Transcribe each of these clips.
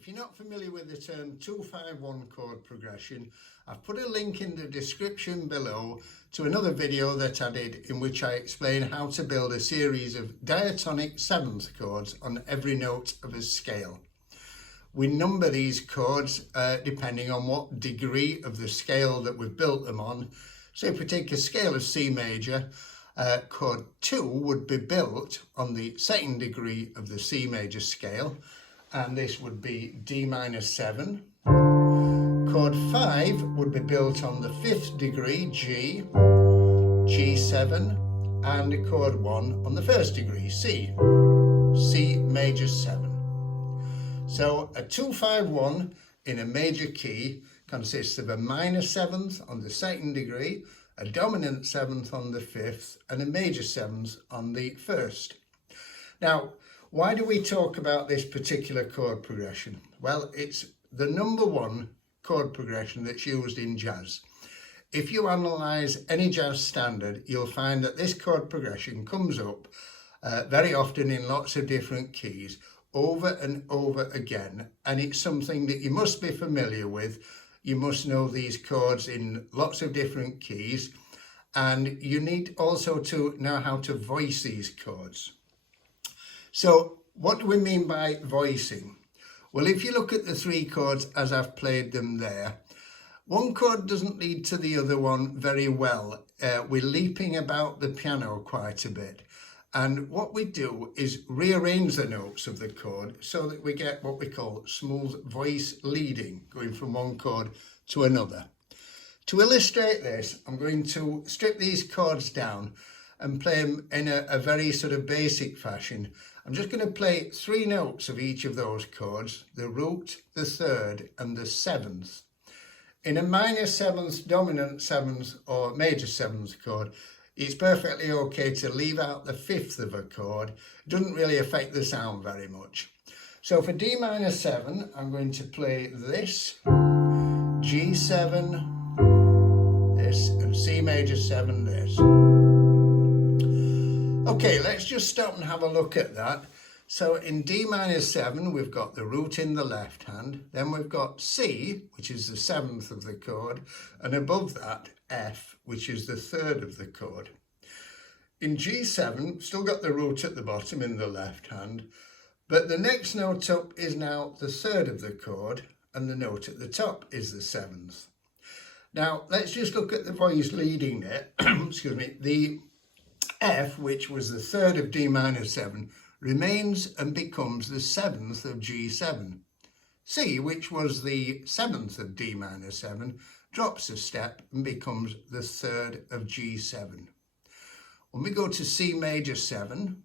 If you're not familiar with the term 2-5-1 chord progression, I've put a link in the description below to another video that I did in which I explain how to build a series of diatonic seventh chords on every note of a scale. We number these chords depending on what degree of the scale that we've built them on. So if we take a scale of C major, chord 2 would be built on the second degree of the C major scale, and this would be D minor 7. Chord 5 would be built on the 5th degree, G, G7, and chord 1 on the 1st degree, C, C major 7. So a 2-5-1 in a major key consists of a minor 7th on the 2nd degree, a dominant 7th on the 5th, and a major 7th on the 1st. Now, why do we talk about this particular chord progression? Well, it's the number one chord progression that's used in jazz. If you analyse any jazz standard, you'll find that this chord progression comes up very often in lots of different keys, over and over again, and it's something that you must be familiar with. You must know these chords in lots of different keys, and you need also to know how to voice these chords. So what do we mean by voicing? Well, if you look at the three chords as I've played them there, one chord doesn't lead to the other one very well. We're leaping about the piano quite a bit. And what we do is rearrange the notes of the chord so that we get what we call smooth voice leading, going from one chord to another. To illustrate this, I'm going to strip these chords down and play them in a very sort of basic fashion. I'm just going to play 3 notes of each of those chords, the root, the 3rd, and the 7th. In a minor 7th, dominant 7th, or major 7th chord, it's perfectly okay to leave out the 5th of a chord. It doesn't really affect the sound very much. So for D minor 7, I'm going to play this, G7, this, and C major 7, this. Okay, let's just stop and have a look at that. So in D minor 7, we've got the root in the left hand, then we've got C, which is the 7th of the chord, and above that, F, which is the 3rd of the chord. In G7, still got the root at the bottom in the left hand, but the next note up is now the 3rd of the chord, and the note at the top is the 7th. Now, let's just look at the voice leading it. Excuse me. The F, which was the 3rd of D minor 7, remains and becomes the 7th of G7. C, which was the 7th of D minor 7, drops a step and becomes the 3rd of G7. When we go to C major 7,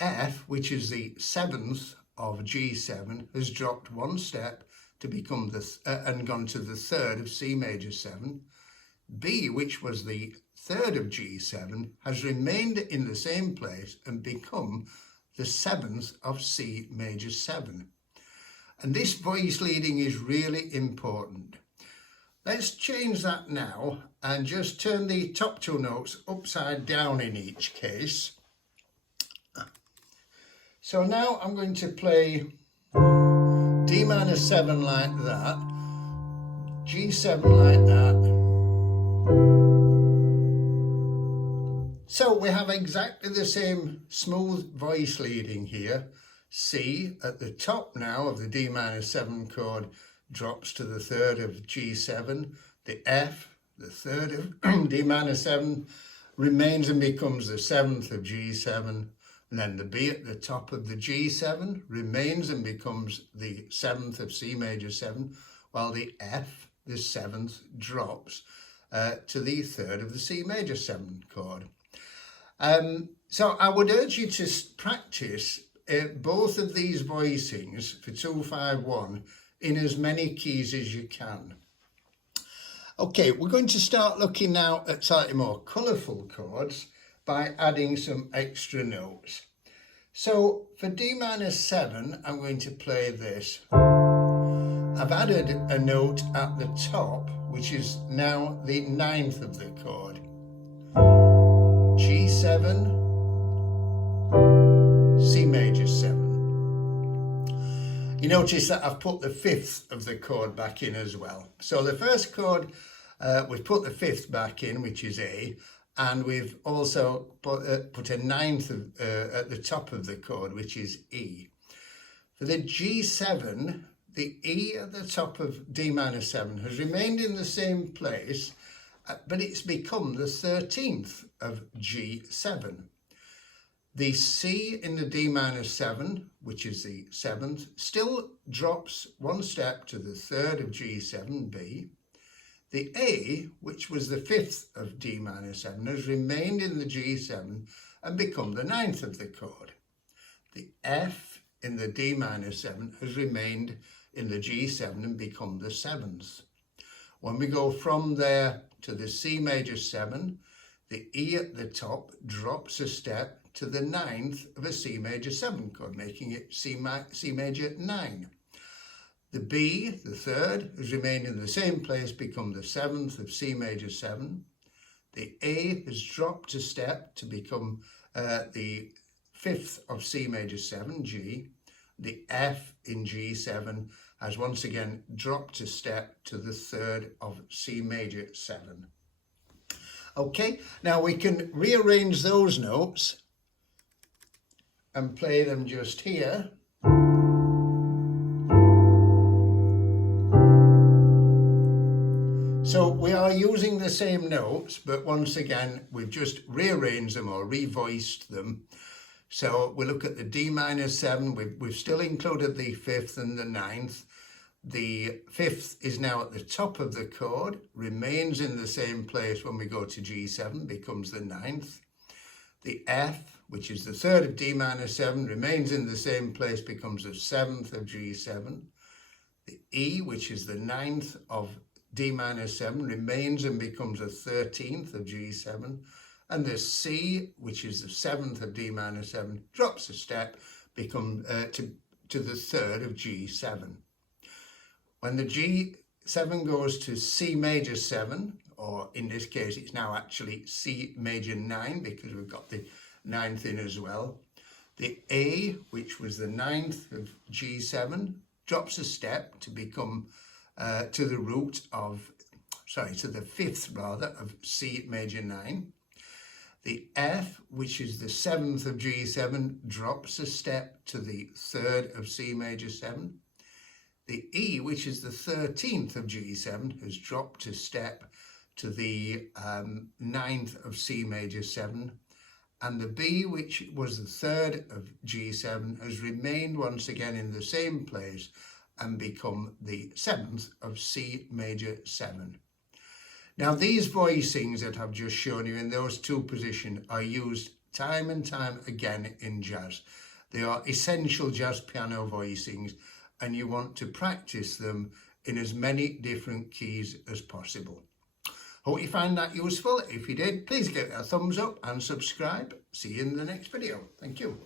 F, which is the 7th of G7, has dropped one step to become and gone to the 3rd of C major 7. B, which was the 3rd of G7, has remained in the same place and become the 7th of C major 7. And this voice leading is really important. Let's change that now and just turn the top 2 notes upside down in each case. So now I'm going to play D minor 7 like that, G7 like that. So we have exactly the same smooth voice leading here. C at the top now of the D minor 7 chord drops to the 3rd of G7. The F, the 3rd of D minor 7, remains and becomes the 7th of G7. And then the B at the top of the G7 remains and becomes the 7th of C major 7, while the F, the 7th, drops to the 3rd of the C major 7 chord. So I would urge you to practice both of these voicings for 2-5-1 in as many keys as you can. Okay, we're going to start looking now at slightly more colourful chords by adding some extra notes. So for D minor 7, I'm going to play this. I've added a note at the top, which is now the 9th of the chord. G7, C major 7. You notice that I've put the fifth of the chord back in as well. So the first chord, we've put the fifth back in, which is A, and we've also put a ninth at the top of the chord, which is E. For the G7, the E at the top of D minor 7 has remained in the same place, but it's become the 13th of G7. The C in the D minor 7, which is the 7th, still drops one step to the 3rd of G7, B. The A, which was the 5th of D minor 7, has remained in the G7 and become the 9th of the chord. The F in the D minor 7 has remained in the G7 and become the 7th. When we go from there to the C major 7, the E at the top drops a step to the 9th of a C major 7 chord, making it C major 9. The B, the 3rd, has remained in the same place, become the 7th of C major 7. The A has dropped a step to become the 5th of C major 7, G. The F in G7 has once again dropped a step to the 3rd of C major 7. Okay, now we can rearrange those notes and play them just here. So we are using the same notes, but once again, we've just rearranged them or revoiced them. So we look at the D minor 7, we've still included the 5th and the 9th. The 5th is now at the top of the chord, remains in the same place when we go to G7, becomes the 9th. The F, which is the 3rd of D minor 7, remains in the same place, becomes the 7th of G7. The E, which is the 9th of D minor 7, remains and becomes the 13th of G7. And the C, which is the 7th of D minor 7, drops a step, become to the 3rd of G7. When the G7 goes to C major 7, or in this case it's now actually C major 9 because we've got the 9th in as well. The A, which was the 9th of G7, drops a step to become to the 5th rather of C major 9. The F, which is the 7th of G7, drops a step to the 3rd of C major 7. The E, which is the 13th of G7, has dropped a step to the 9th of C major 7. And the B, which was the 3rd of G7, has remained once again in the same place and become the 7th of C major 7. Now these voicings that I've just shown you in those two positions are used time and time again in jazz. They are essential jazz piano voicings, and you want to practice them in as many different keys as possible. Hope you find that useful. If you did, please give it a thumbs up and subscribe. See you in the next video. Thank you.